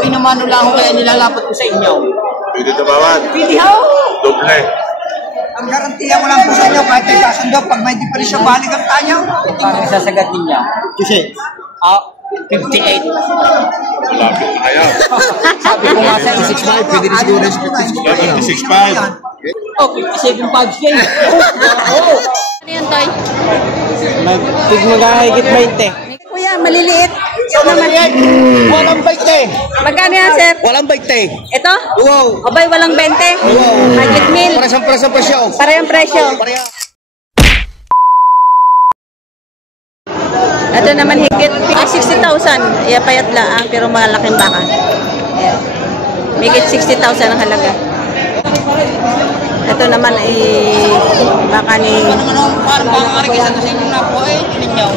Uy, namano lang ako kaya nilalapat ko sa inyo. Pwede tumawad. Pwede ho. Doble. Ang garantiya ko lang po sa inyo, kahit may kasundo, pag may diferensya, balik ang tayo. Parang sasagat niya. Kasi, 58. Malapit na kaya. Sabi ko nga sa 65, pwede rin siguro rin 56.5. Oh, 57 pounds din. Oo. Ano yan, Tay? magahigit 20. Kuya, maliliit. Ito naman. Walang 20. Magkano yan, sir? Walang 20. Ito? Wow. Abay, walang 20. Wow. Higit mil. Presang presyo. Parehong presyo. Pareha. Ito naman higit 60,000. Iya, payat lang, pero malaking baka. Ayan. Higit 60,000 ang halaga. Ito naman ay baka ni... Parang makakarikisan ko sa inyo na po eh. Ninyo.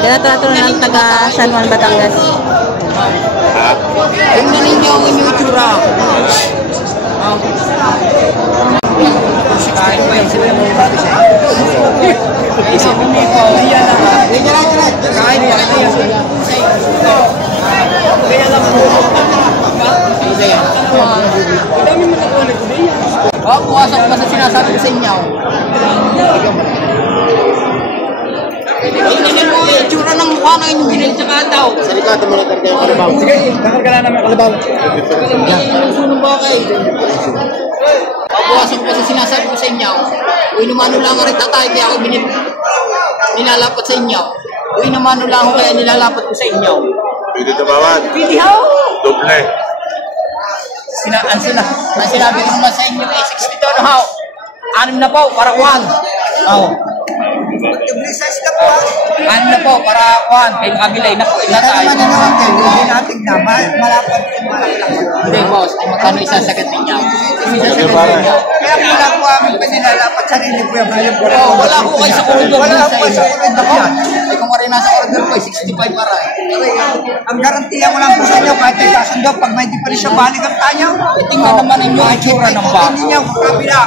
Tinatrato ng taga San Juan, Batangas. Tingnan ninyo ang inyong itsura. Pumasok ko sa sinasabi ko sa inyo. Tingnan mo yung itsura ng mukha ng inyong binil tsaka daw. Sa likod mo na tayo kalabaw. Sige, takarga na namin kalabaw. Sunong ba kayo? Pumasok ko sa sinasabi ko sa inyo. Uy, namano lang ako rin tatay kaya ako nilalapat sa inyo. Uy, namano lang ako kaya nilalapat ko sa inyo. Pwede tumawad. Pwede ho. Doble. Ang sinabi ko naman sa inyo eh, 62 na ho. 6 na po, para 1. Oo. 6 na po, para 1. Kaya makabilay na po, ila tayo. Hindi natin na, malapad. Hindi boss, kung magkano isasagat ninyo. Kaya wala po aming pinilalapat sa hindi po yung value po. Oh, wala ko kayo sa koridor. Wala po sa koridor yan. Ay kung rin nasa koridor ko, 65 para eh. Ang garantiya ko lang po sa inyo, kahit may kasundo, pag may diferensya, balik ang tayo. Tingnan naman ninyo ang itsura ng baka. Hindi niya kung kabila.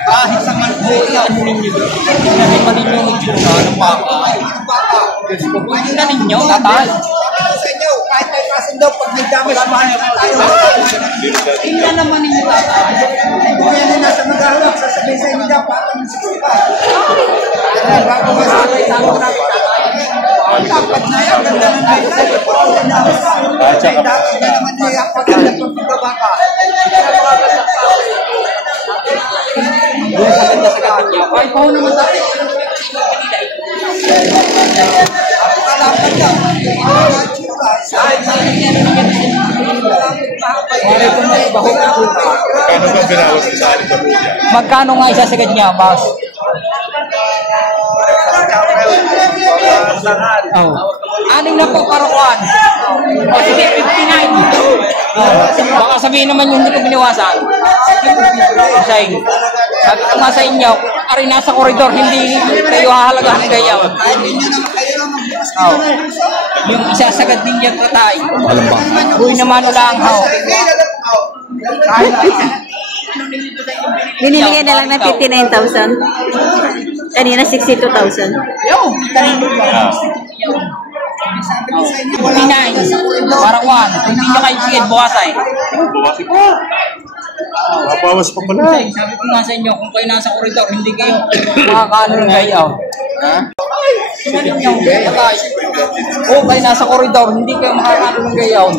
Kahit sa manhuli, ano ninyo. Tingnan naman ninyo ang itsura ng baka. Tingnan ninyo, tatay. Sa inyo, kahit may kasundo, pag may damage, balik ang tayo. Tingnan naman ninyo, tatay. Kung yan yung nasa mag-ahawak, sasabihin sa inyo daw, parang 65. Bago masabi, tawag natin tatay. Dapat na yan, ganda ng life. Dapat na naman niya, pagkanda itong pagbabaka. Ay, paho naman tayo. Napakalapan niya. Kano ba binawas sa akin sa buya? Magkano nga isasagad niya, boss? Oh. Aning na po, parakuan. O sige, 59. Baka sabihin naman yung hindi ko biniwasan. Sabi ko nga sa inyo, ari nasa koridor, hindi kayo hahalagahan kayo. Oh. Yung isasagad din yan patay. Uy naman lang ho. Binibigyan na lang ng 59,000. Kanina 62,000. Yo, kanino ba? 59. Parang 1. Hindi nyo kayo sige, buwasay. Bumasi pa. Mapawas pa pala. Sabi ko nga sa inyo, kung kayo nasa koridor, hindi kayo makakaano ng gayaw. Ha? Oo, kayo nasa koridor, hindi kayo makakaano ng gayaw.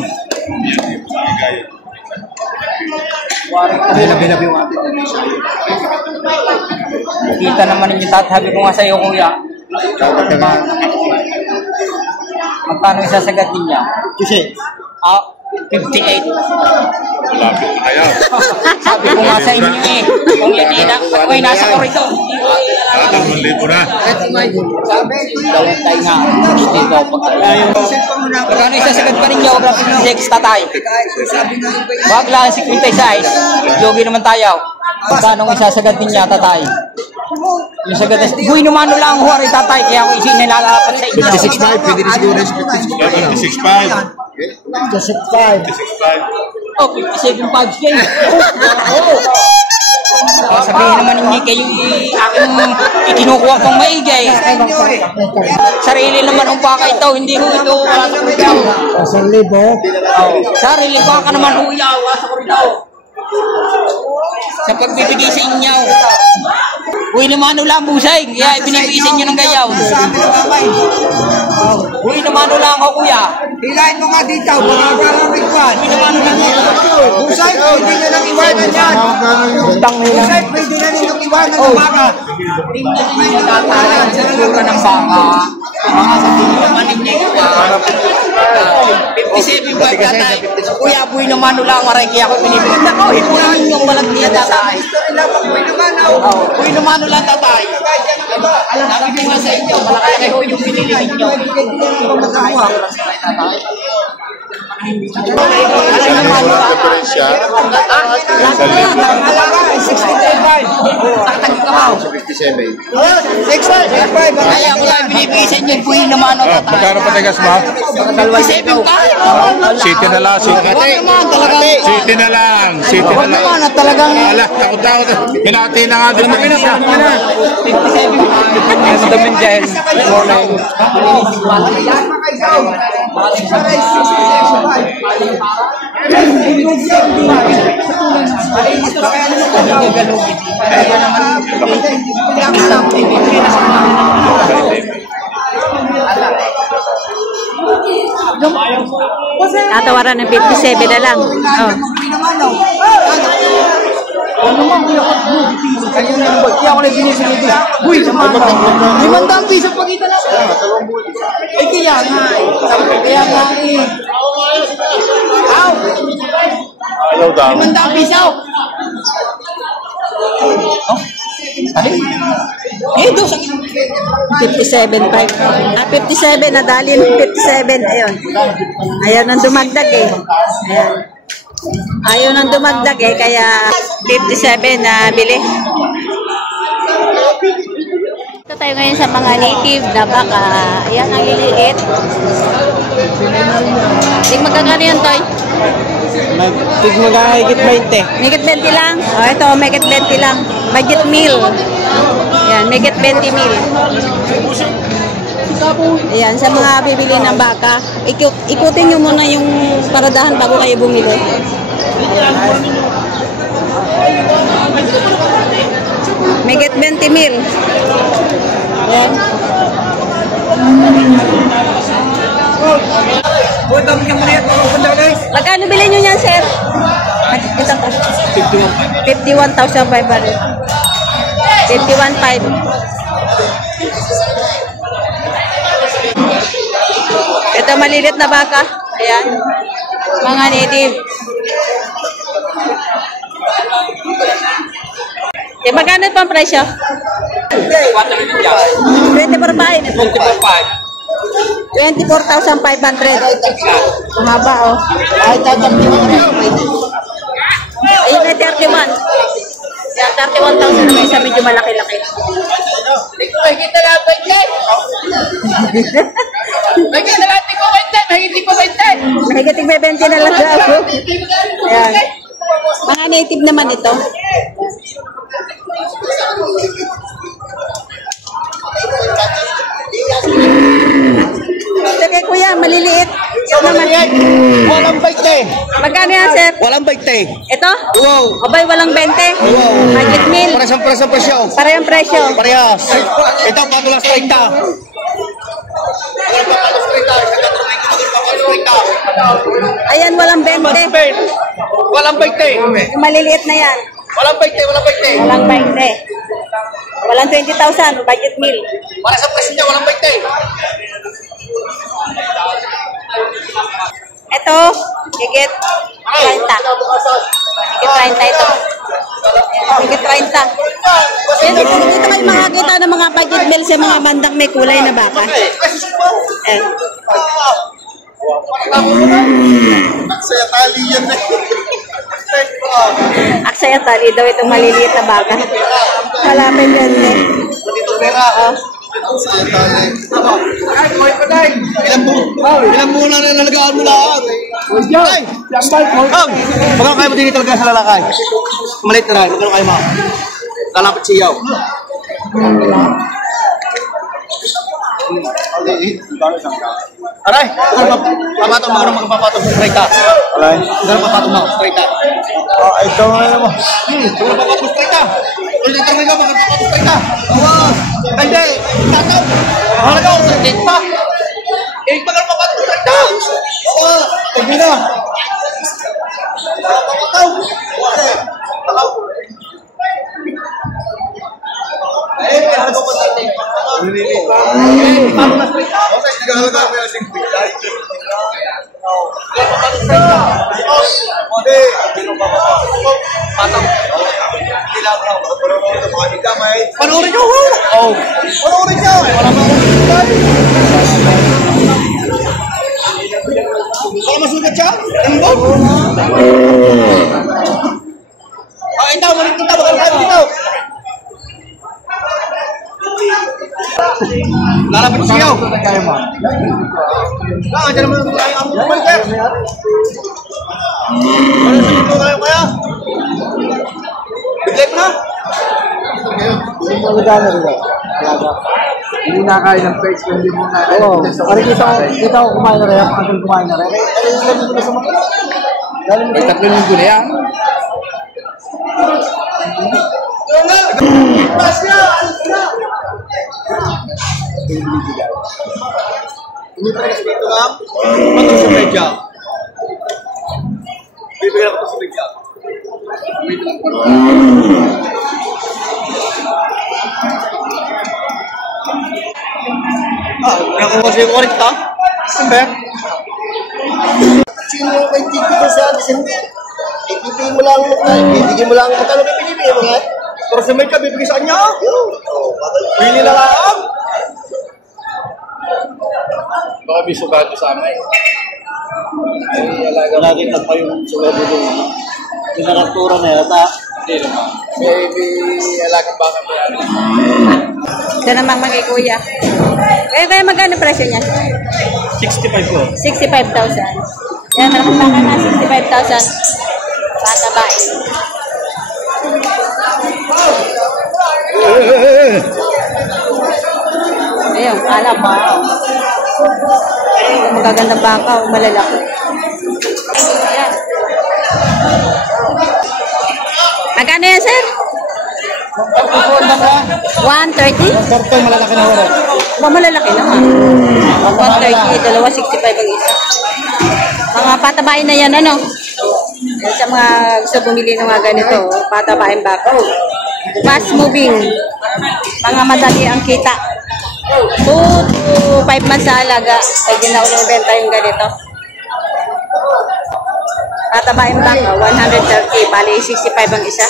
Labi-labi yung atin. Kita naman ninyo, sabi ko nga sa iyo, kuya. Magkano isasagat niya? Kasi, 58. Malapit na kaya. Sabi ko nga sa inyo eh, kung hindi na, ako'y nasa koridor. Parang malito na. Sabi, dawin tayo nga, dito pagkakaroon. Magkano isasagat pa ninyo, 56 tatay. Wag lang, 56. Yogi naman tayo. Magkano isasagat ninyo, tatay? Yung sagat na, buhay naman lang ang huwari tatay, kaya ako isinilalapat sa inyo. 56.5, pwede rin siguro rin 56.5. 56.5. 56.5. Oh, 57 pounds din. Oo. Sabihin naman hindi kayo aking ikinukuha pang maigay. Sarili naman ang baka ito, hindi ho ito. Sarili baka naman ho yawa sa kuritaw. Sa pagbibigay sa inyo. Uy naman lang busay, kaya ibinibigay sa inyo ng gayaw. Uy naman lang ako kuya. Hilahin mo nga dito, parang rikwan. Uy naman lang ako. Busay, pwede na lang iwanan yan. Busay, pwede na lang iwanan ng baka. Tatalan sa lugar ng baka. Mga sa manig niya yung 57 ba tatay? Kuya, buhay naman lang aray kaya ako binibigay. Nako, hipunin yung balat niya tatay. Buhay naman lang tatay. Sabi ko nga sa inyo, malaki ho yung pinili ninyo. Diferensya. Kaya ko lang binibigay sa inyo, buhay naman o tatay. Magkano pa tigas mo? 57 kahit. City na lang, city. City na lang, city na lang. Naman at talagang Ala, takot-takot. Hinati na nga din mo siya. 57. Ang damin dyan. Tatawaran ng 57 na lang. Oh. Kaya ako na binibigay dito. Uy, naman. 500 piso pagkita na. Eh, kaya nga. Kaya nga eh. Aw! Ayaw daw. 500 piso. Eh, doon sa 57.5. 57 nadali ng 57. Ayun. Ayaw nang dumagdag eh. Ayan. Ayaw nang dumagdag eh, kaya 57 na bili. Ito tayo ngayon sa mga native na baka. Ayan ang liliit. Tig magkakano yan, Toy? Tig magkakagit 20. Megit 20 lang. O, ito, megit 20 lang. Budget meal. Ayan, megit 20 meal. Ayan, sa mga bibili ng baka, ikutin nyo muna yung paradahan bago kayo bumili. Megit 20 mil. Ayan. Magkano bilhin nyo yan, sir? 51,500. 51,500. Ito malilit na baka. Ayan. Mga native. Eh, magkano pa ang presyo? 24,500. 24,500. Mahaba, oh. Ay, tatanggap mo. Ayun na 31. Yan, 31,000 na may isa medyo malaki-laki. Kita na 20. Kita na ko 20. Mahigit ko 20. Mahigating 20 na lang ako. Ayan. Mga native naman ito. Ito kay kuya, maliliit. Ito naman. Walang 20. Magkano yan, sir? Walang 20. Ito? Wow. Abay, walang 20. Budget meal. Parehas presyo. Parehang presyo. Parehas. Ito, patulas 30. Ayan, walang 20. Walang 20. Yung maliliit na yan. Walang 20. Walang 20. Walang 20. Walang 20,000. Budget meal. Para sa presyo niya, walang 20. Ito, higit 30. Higit 30 ito. Higit 30. Pero kung dito kayo makakita ng mga budget meal sa mga bandang may kulay na baka. Ayan. Aksaya tali yan. Aksaya tali daw itong maliliit na baka. Wala pa yung ganda. Oo. Ilang muna na nalagaan mo lahat. Ay! Magkano kayo mo din talaga sa lalakay? Malit na rin. Magkano kayo mo? Lalapit siyaw. Aray! Papatong magkano magpapatong sa straight up? Alay. Magkano papatong mo? Straight up. Ito nga naman. Magkano papatong straight up? Ulit ang mga magkano papatong straight up? Hindi! Tataw! Mahalaga ako sa 8 pa! 8 magkano papatong straight up? Hindi na! Papataw! Paano ba sa tayo? Paano na straight up? Nagalaga mo yung sing pita. Panoorin nyo! Panoorin nyo! Baka masugat siya? Ano ba? Ito, malit nito. Baka tayo dito. Lalapit siyaw. Andiyan naman tayo ang bumalik. Ano sa dito kayo kaya? Bigay mo na? Hindi na kaya ng face hindi mo na kaya. Oo, kita ko kumain na rin. Ako kumain na rin. May 3 linggo na yan. Pas na! Alis na! Hindi pa rin dito lang. Patong sa medya. Bibigyan ako sa medya. Nakuha siya yung orik ta? Simber? Sino may titi ko sa December? Ibibigay mo lang bibigyan mo lang magkano bibigyan mo nga? Pero sa medya, bibigyan sa kanya? Pili na lang! Baka may sugado sa amin. Lagi na pa yung sugado doon. Pinakatura na yata. Hindi naman. May alagang baka mo yan. Ito naman mga kuya. Kaya magkano presyo niya? 65 po. 65,000. Yan, malaking baka na 65,000. Patabain. Ayun, kala ba? Magagandang baka o malalaki. Ayan. Magkano yan, sir? 130? Portong malalaki na oras. Malalaki naman. 130, dalawa 65 ang isa. Mga patabain na yan, ano? Yan sa mga gusto bumili ng mga ganito, patabain baka. Fast moving. Mga madali ang kita. 2 to 5 months sa alaga. Pwede na ulit benta yung ganito. Patabain baka, 130. Bali, 65 ang isa.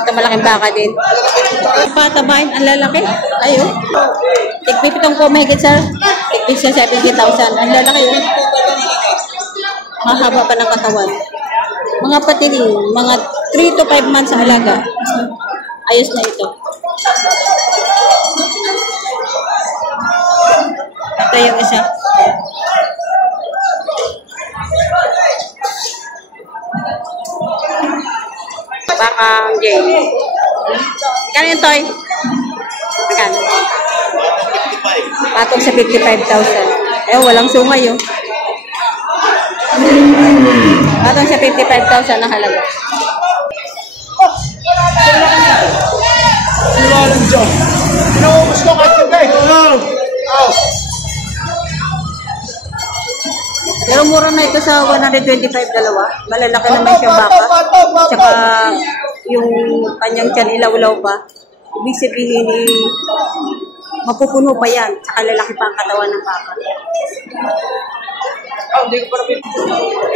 Ito malaking baka din. Patabain, ang lalaki. Ayun. Tigpipitong ko mahigit sir. Tigpip siya 70,000. Ang lalaki yun. Mahaba pa ng katawan. Mga patiling, mga 3 to 5 months sa alaga. Ayos na ito. Ito yung isa. Bakang Jay. Kano yung toy? Magkano? Patong sa 55,000. Walang sungay yun. Patong sa 55,000 ang halaga. Iwalan dyan. Pinaubos ko kahit yung guys. Pero mura na ito sa 125 dalawa. Malalaki naman siya baka. Tsaka yung kanyang tiyan ilaw-law pa. Ibig sabihin mapupuno pa yan. Tsaka lalaki pa ang katawan ng baka.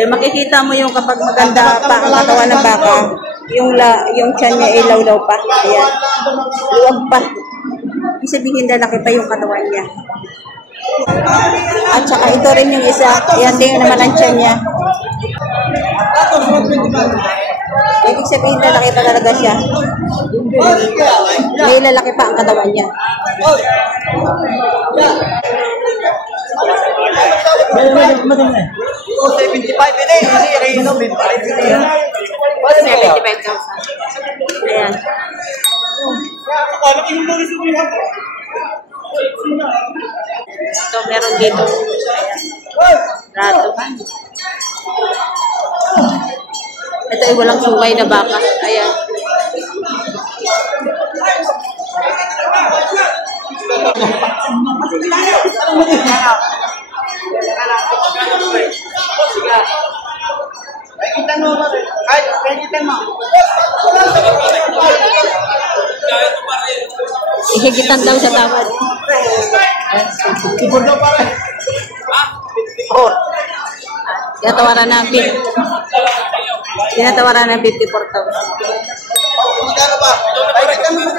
Makikita mo yung kapag maganda pa ang katawan ng baka, yung tiyan niya ilaw-law pa. Ayan. Luwag pa. Ibig sabihin lalaki pa yung katawan niya. At saka ito rin yung isa. Ayan din naman ang tiyan niya. Ibig sabihin lalaki pa talaga siya. May lalaki pa ang katawan niya. Kasi Reno, 75,000. Ayan. Ito, meron dito. Rato. Ito ay walang sungay na baka. Ayan. Ihigitan daw sa tawad. Tinatawaran ng 54,000. Magkano ba? Ay, kita mo yung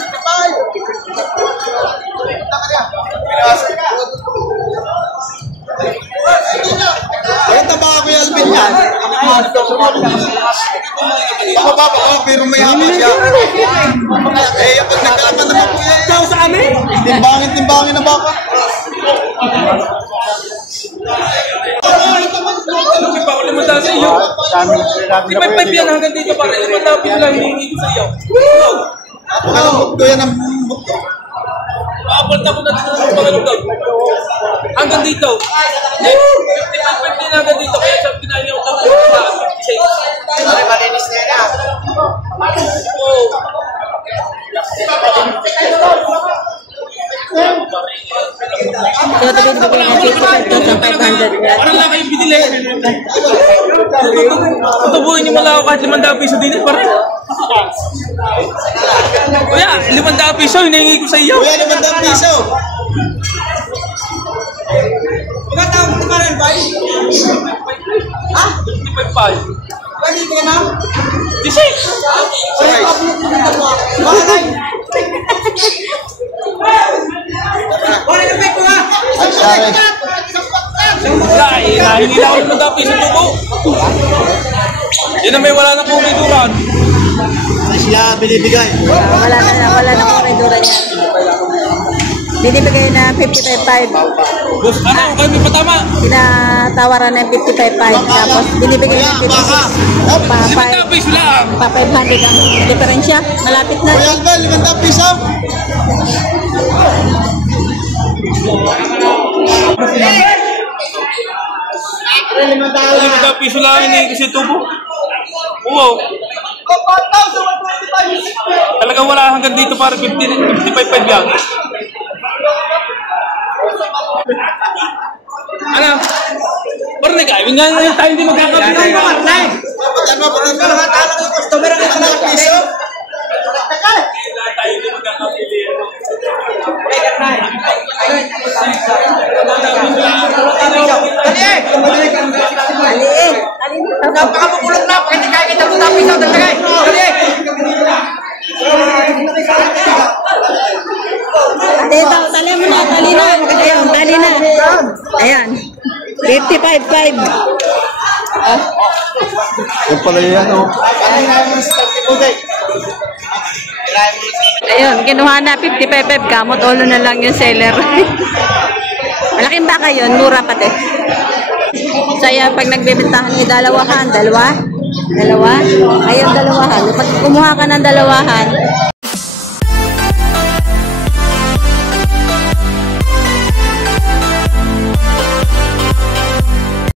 Ayun, taba ako yung Alvin yan. Ako ba ako, pero mayaman siya. Eh, pag nagkalaman naman po yan. Ikaw sa amin? Timbangin na baka. Limandaan sa iyo. Di ba 5 yan hanggang dito para 5,000 lang hihingi ko sa iyo. Ano, bukto yan ang bukto. Paapalta ko na dito sa pangalugdag. Hanggang dito. 55 din hanggang dito. Kaya sa pinali ako tapos na 56. Ay, malinis na yan. Oo. Ito, bibigay ng 55,500 yan. Parang lang kayong binili. Tutubuhin niyo wala ako kahit 500 piso din. Parang. Kuya, 500 piso, hinahingi ko sa iyo. Kuya, 500 piso. Magkatawag ko naman ang bayi. Ha? 55. Pwede ka na? 16. Sorry. Ay, sorry. Nahingi lang ako 500 piso tubo. Yan na may wala na pong bituran. Ay, sila binibigay. Wala na koridora niya. Binibigay na 55,500. Boss, ano? Kayo may patama. Tinatawaran ng 55,500. Tapos binibigay ng 56. Pa 500 piso lang. 500 ang diferensya. Malapit na. Kuya Alvin, 500 piso. Limandaan piso lang hinihingi ko sa tubo. Wow. Talagang wala hanggang dito para 55 yan. Ano? Parang nag-awin nga ngayon tayo hindi magkakabit. Pagyan mo lahat alam ng customer ang 500 piso. Tayo hindi magkakabili. Napakabulok na. Hindi kaya kita mo tapos sa tagay. Dito, tali mo na, tali na. Ayun, tali na. Ayan. 55,500. Yung pala yan, oh. Ayun, kinuha na 55,500. Kamot, ulo na lang yung seller. Malaking baka yun, mura pati. So, ayan, pag nagbibintahan yung dalawahan, dalawa. Ayun, dalawahan. Pag kumuha ka ng dalawahan,